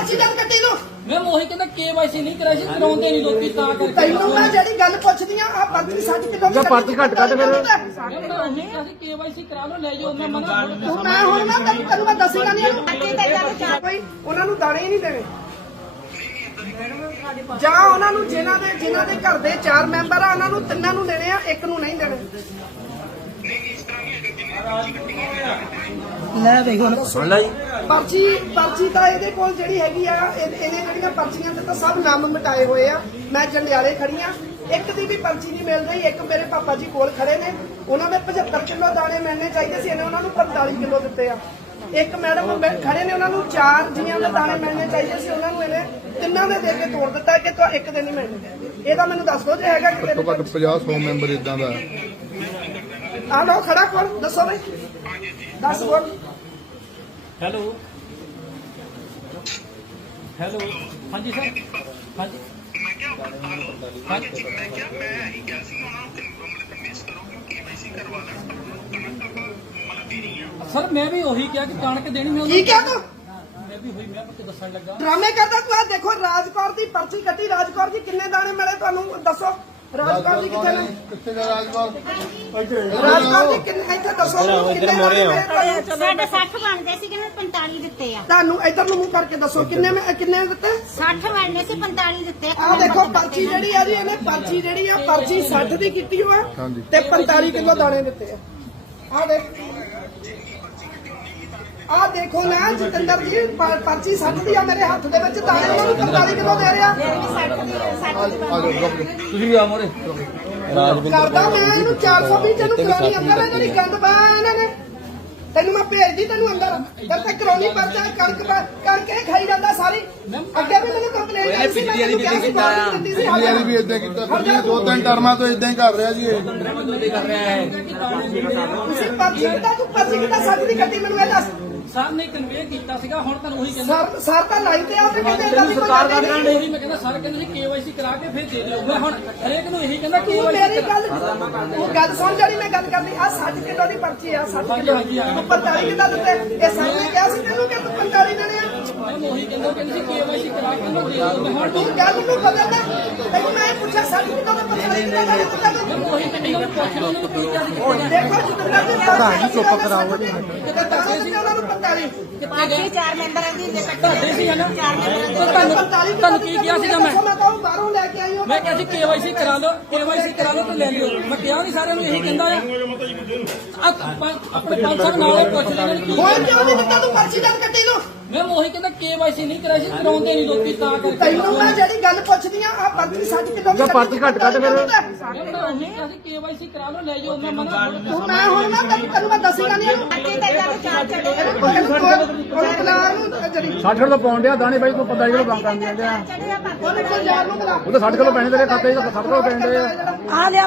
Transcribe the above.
ਪਰਚੀ ਜਦ ਕੱਟੀ ਨੂੰ ਮੈਂ ਉਹੀ ਕਹਿੰਦਾ ਕੇਵਾਈਸੀ ਨਹੀਂ ਕਰਾਈ ਸੀ ਕਰਾਉਂਦੇ ਨਹੀਂ ਲੋਕੀ ਤਾਂ ਕਰਕੇ ਤੈਨੂੰ ਮੈਂ ਜਿਹੜੀ ਗੱਲ ਪੁੱਛਦੀ ਆ ਆ ਪਰਚੀ 60 ਕਿਲੋ ਜਾਂ ਪਰਚੀ ਘੱਟ ਕੱਢ ਫਿਰ। ਮੈਂ ਤਾਂ ਉਹੀ ਕਿਹਾ ਸੀ ਕੇਵਾਈਸੀ ਕਰਾ ਲਓ ਲੈ ਜਾਓ ਮੈਂ ਮਨਾ ਥੋੜ੍ਹਾ ਹੁਣ ਮੈਂ ਹੁਣ ਮੈਂ ਤੈਨੂੰ ਤੈਨੂੰ ਮੈਂ ਦੱਸੇਗਾ ਨਹੀਂ ਇਹਨੂੰ ਕੋਈ ਉਹਨਾਂ ਨੂੰ ਦਾਣੇ ਹੀ ਨਹੀਂ ਦੇਣੇ। ਜਾਂ ਉਹਨਾਂ ਨੂੰ ਜਿਨ੍ਹਾਂ ਦੇ ਜਿਨ੍ਹਾਂ ਦੇ ਘਰ ਦੇ ਚਾਰ ਮੈਂਬਰ ਆ ਉਹਨਾਂ ਨੂੰ ਤਿੰਨਾਂ ਨੂੰ ਦੇਣੇ ਆ ਇੱਕ ਨੂੰ ਨਹੀਂ ਦੇਣੇ। ਲੈ ਵੇਖ ਹੁਣ। ਸੁਣ ਲੈ ਜੀ। ਪਰਚੀ ਪਰਚੀ ਤਾਂ ਇਹਦੇ ਕੋਲ ਜਿਹੜੀ ਹੈਗੀ ਆ ਇਹ- ਇਹਨੇ ਜਿਹੜੀਆਂ ਪਰਚੀਆਂ ਤੇ ਤਾਂ ਸਭ ਨਾਮ ਮਿਟਾਏ ਹੋਏ ਆ। ਮੈਂ ਜੰਡਿਆਲੇ ਖੜੀ ਆ। ਇੱਕ ਦੀ ਵੀ ਪਰਚੀ ਨਹੀਂ ਮਿਲ ਰਹੀ ਇੱਕ ਮੇਰੇ ਪਾਪਾ ਜੀ ਕੋਲ ਖੜੇ ਨੇ। ਉਹਨਾਂ ਦੇ 75 ਕਿਲੋ ਦਾਣੇ ਮਿਲਣੇ ਚਾਹੀਦੇ ਸੀ ਇਹਨੇ ਉਹਨਾਂ ਨੂੰ 45 ਕਿਲੋ ਦਿੱਤੇ ਆ। ਇੱਕ ਮੈਡਮ ਬੈ- ਖੜੇ ਨੇ ਉਹਨਾਂ ਨੂੰ ਚਾਰ ਜੀਆਂ ਦੇ ਦਾਣੇ ਮਿਲਣੇ ਚਾਹੀਦੇ ਸੀ ਉਹਨਾਂ ਨੂੰ ਇਹਨੇ ਤਿੰਨਾਂ ਦੇ ਦੇ ਕੇ ਤੋੜ ਦਿੱਤਾ ਕਿ ਤੁਹਾ ਇੱਕ ਦੇ ਨਹੀਂ ਮਿਲਣੇ। ਇਹਦਾ ਮੈਨੂੰ ਦੱਸ ਦਿਓ ਜੇ ਹੈਗਾ ਕਿ ਘੱਟੋ ਘੱਟ 50 100 ਮੈਂਬਰ ਇਦਾਂ ਦਾ। ਆ ਲਓ ਖੜਾ ਕੋਲ ਦੱਸੋ ਬਈ। ਦੱਸ ਬੋਲ ਹੈਲੋ। ਹੈਲੋ। ਹਾਂਜੀ ਸਰ। ਹਾਂਜੀ। ਮੈਂ ਕਿਹਾ ਹਾਂਜੀ। ਮੈਂ ਕਿਹਾ ਮੈਂ ਇਹੀ ਕਿਹਾ ਸੀ ਉਹਨਾਂ ਨੂੰ ਮਤਲਬ ਕਨਵਿੰਸ ਕਰੋ ਕਿ ਕੇਵਾਈਸੀ ਕਰਵਾ ਲੈਣ ਕਣਕ ਆਪਾਂ ਦੇਣੀ ਆ ਸਰ ਮੈਂ ਵੀ ਉਹੀ ਕਿਹਾ ਕਿ ਕਣਕ ਦੇਣੀ ਮੈਂ ਕੀ ਕਿਹਾ ਤੂੰ? ਮੈਂ ਵੀ ਹੋਈ ਮੈਂ ਕੁਝ ਦੱਸਣ ਲੱਗਾ। ਡਰਾਮੇ ਕਰਦਾ ਤੂੰ ਆ ਦੇਖੋ ਰਾਜਕੌਰ ਦੀ ਪਰਚੀ ਕੱਟੀ। ਰਾਜਕੌਰ ਜੀ ਕਿੰਨੇ ਦਾਣੇ ਮਿਲੇ ਤੁਹਾਨੂੰ? ਦੱਸੋ। ਰਾਜਕੌਰ ਜੀ ਕਿੱਥੇ ਨੇ? ਕਿੱਥੇ ਦਾ ਰਾਜਗੌਰ ਰਾਜਕੌਰ ਜੀ ਕਿੰਨੇ ਇੱਥੇ ਦੱਸੋ ਕਿੰਨੇ ਦਾਣੇ ਮਿਲੇ ਤੁਹਾਨੂੰ? ਸਾਡੇ 60 ਬਣਦੇ ਸੀ ਕਿ 45 ਦਿੱਤੇ ਆ। ਤੁਹਾਨੂੰ ਇੱਧਰ ਨੂੰ ਮੂੰਹ ਕਰਕੇ ਦੱਸੋ ਕਿੰਨੇ ਮੈਂ- ਕਿੰਨੇ ਦਿੱਤੇ? 60 ਬਣਨੇ ਸੀ 45 ਦਿੱਤੇ ਆ। ਦੇਖੋ ਪਰਚੀ ਜਿਹੜੀ ਆ ਜੀ ਇਹਨੇ ਪਰਚੀ ਜਿਹੜੀ ਆ ਪਰਚੀ 60 ਦੀ ਕੀਤੀ ਹੋਇਆ ਹਾਂਜੀ। ਤੇ 45 ਕਿਲੋ ਦਾਣੇ ਦਿੱਤੇ ਆ। ਆ ਦੇਖ। ਆ ਦੇਖੋ ਨਾ ਜਤਿੰਦਰ ਜੀ ਪ- ਪਰਚੀ 60 ਦੀ ਆ ਮੇਰੇ ਹੱਥ ਦੇ ਵਿੱਚ ਦਾਣੇ ਉਹਨਾਂ ਨੂੰ 45 ਕਿਲੋ ਦੇ ਰਿਹਾ। ਤੁਸੀਂ ਵੀ ਆ ਮੋਰੇ। ਕਰਦਾ ਮੈਂ ਇਹਨੂੰ 420 ਤੈਨੂੰ ਕਰਾਉਣੀ ਅੰਦਰ ਹੈ ਜਿਹੜੀ ਗੰਦ ਪਾ ਇਹਨਾਂ ਨੇ। ਤੈਨੂੰ ਮੈਂ ਭੇਜਦੀ ਤੈਨੂੰ ਅੰਦਰ। ਜਦ ਤੱਕ ਕਰਾਉਣੀ ਪਰਚਾ ਕਣਕ ਪਾ- ਇਹ ਖਾਈ ਜਾਂਦਾ ਸਾਰੀ। ਅੱਗੇ ਵੀ ਮੈਨੂੰ ਕੰਪਲੇਂਟ ਆਈ ਸੀ ਮੈਂ ਤੈਨੂੰ ਕਿਹਾ ਸੀ ਦਿੱਤੀ ਸੀ ਵੀ ਇਦਾਂ ਕੀਤਾ ਪਿਛਲੀ ਦੋ ਤਿੰਨ ਟਰਮਾਂ ਤੋਂ ਇਦਾਂ ਹੀ ਕਰ ਰਿਹਾ ਜੀ ਇਹ। ਤੁਸੀਂ ਪਰਚੀ ਕਿਤਾ ਤੂੰ ਪਰਚੀ ਕਿਤਾ ਸਾਡੀ ਦੀ ਗੱਡੀ ਮੈਨੂੰ ਇਹ ਦੱਸ। ਸਰ ਨੇ ਕਨਵੇ ਕੀਤਾ ਸੀਗਾ ਹੁਣ ਤੁਹਾਨੂੰ ਉਹੀ ਕਹਿੰਦਾ। ਸਰ ਸਰ ਤਾਂ ਲਾਈਵ ਤੇ ਆ ਤੇ ਕਹਿੰਦੇ ਇਦਾਂ ਦੀ ਕੋਈ ਗੱਲ ਨਹੀਂ। ਨਹੀਂ ਮੈਂ ਕਹਿੰਦਾ ਸਰ ਕਹਿੰਦੇ ਸੀ ਕੇਵਾਈਸੀ ਕਰਾ ਕੇ ਫਿਰ ਦੇ ਦਿਓ ਮੈਂ ਹੁਣ ਹਰੇਕ ਨੂੰ ਇਹੀ ਕਹਿੰਦਾ ਤੂੰ KYC ਮੇਰੀ ਗੱਲ ਤੂੰ ਗੱਲ ਸੁਣ ਜਿਹੜੀ ਮੈਂ ਗੱਲ ਕਰਨੀ ਆ 60 ਕਿਲੋ ਦੀ ਪਰਚੀ ਆ 60 ਕਿਲੋ। ਤੂੰ 45 ਕਿਲੋ ਦਿੱਤੇ। ਇਹ ਸਰ ਨੇ ਕਿਹਾ ਸੀ ਤੈਨੂੰ ਕਿ ਤੂੰ 45 ਦੇਣੇ ਆ। ਮੈਂ ਉਹੀ ਕਹਿੰਦਾ ਕੇਵਾਈਸੀ ਕਰਾ ਕੇ ਉਹਨੂੰ ਦੇ ਦਿਓ। ਮੈਂ ਹੁਣ ਤੂੰ ਗੱਲ ਨੂੰ ਬਦਲਦਾ ਤੈਨੂੰ ਮੈਂ ਇਹ ਪੁੱਛਿਆ 60 ਕਿਲੋ ਦਾ 45 ਕਿਲੋ ਦਾ ਨਹੀਂ ਪਤਾ ਤੈਨੂੰ ਉਹੀ ਕਹਿੰਦਾ ਮੈਂ ਪੁੱਛ ਲਓ ਉਹਨੂੰ ਕੀ ਸੀ ਦੇਖੋ ਜਿੰਨਾ ਵੀ ਪ੍ਰਧਾਨ ਜੀ ਚੁੱਪ ਕਰਾਓ ਕਿਤੇ ਦੱਸੇ ਸੀ ਉਹਨਾਂ ਨੂੰ 45 ਬਾਕੀ ਚਾਰ ਮੈਂਬਰਾਂ ਦੀ ਜੇ ਤੁਹਾਡੇ ਸੀ ਹਨਾ ਚਾਰ ਮੈਂਬਰਾਂ ਦੀ ਤੁਹਾਨੂੰ ਤੁਹਾਨੂੰ ਕੀ ਕਿਹਾ ਸੀਗਾ ਮੈਂ? ਮੈਂ ਕਹੂੰ ਬਾਹਰੋਂ ਲੈ ਕੇ ਮੈਂ ਕਿਹਾ ਸੀ ਕੇਵਾਈਸੀ ਕਰਾ ਲਓ ਕੇਵਾਈਸੀ ਕਰਾ ਲਓ ਤੇ ਲੈ ਲਿਓ। ਮੈਂ ਕਿਹਾ ਨਹੀਂ ਸਾਰਿਆਂ ਨੂੰ ਇਹੀ ਕਹਿੰਦਾ ਆ। ਆਪਾਂ- ਆਪਣੇ ਪੰਜ ਸੱਤ ਨਾਲ ਪੁੱਛ ਲੈਣ ਕੀ ਹੋਰ ਕਿਉਂ ਨਹੀਂ ਦਿੱਤਾ? ਤੂੰ ਪਰਚੀ ਜਦ ਕੱਟੀ ਨੂੰ ਮੈਂ ਉਹੀ ਕਹਿੰਦਾ ਕੇਵਾਈਸੀ ਨਹੀਂ ਕਰਾਈ ਸੀ ਕਰਾਉਂਦੇ ਨਹੀਂ ਲੋਕੀ ਤਾਂ ਕਰਕੇ। ਤੈਨੂੰ ਮੈਂ ਜਿਹੜੀ ਗੱਲ ਪੁੱਛਦੀ ਆ ਆ ਪਰਚੀ 60 ਕਿਲੋ ਜਾਂ ਪਰਚੀ ਘੱਟ ਕੱਢ ਫਿਰ। ਮੈਂ ਤਾਂ ਉਹੀ ਕਿਹਾ ਸੀ ਕੇਵਾਈਸੀ ਕਰਾ ਲਓ ਲੈ ਜਾਓ ਮੈਂ ਮਨਾ ਥੋੜ੍ਹਾ ਹੁਣ ਮੈਂ ਹੁਣ ਮੈਂ ਤੈਨੂੰ ਤੈਨੂੰ ਮੈਂ ਦੱਸੇਗਾ ਨਹੀਂ। ਇਹਨੂੰ ਬਾਕੀ ਤਾਂ ਇਹਨਾਂ ਦੇ ਚਾਰ ਚੜੇ ਇਹਨੂੰ ਕੋਲ ਬੁਲਾ ਇਹਨੂੰ ਜਿਹੜੀ 60 ਕਿਲੋ ਪਾਉਣ ਡਿਆ? ਦਾਣੇ ਬਾਈ ਤੂੰ 45 ਕਿਲੋ ਬੰਦ ਕਰ ਦਿੰਦੇ ਆ ਚੜੇ ਆ ਬਾਕੀ ਉਹਨੂੰ ਕੋਲ ਯਾਰ ਨੂੰ ਬੁਲਾ। ਉਹ ਤਾਂ 60 ਕਿਲੋ ਪੈਣੇ ਤੇਰੇ ਖਾਤੇ 'ਚ 60 ਕਿਲੋ ਪੈਣੇ ਆ ਆ ਲਿਆ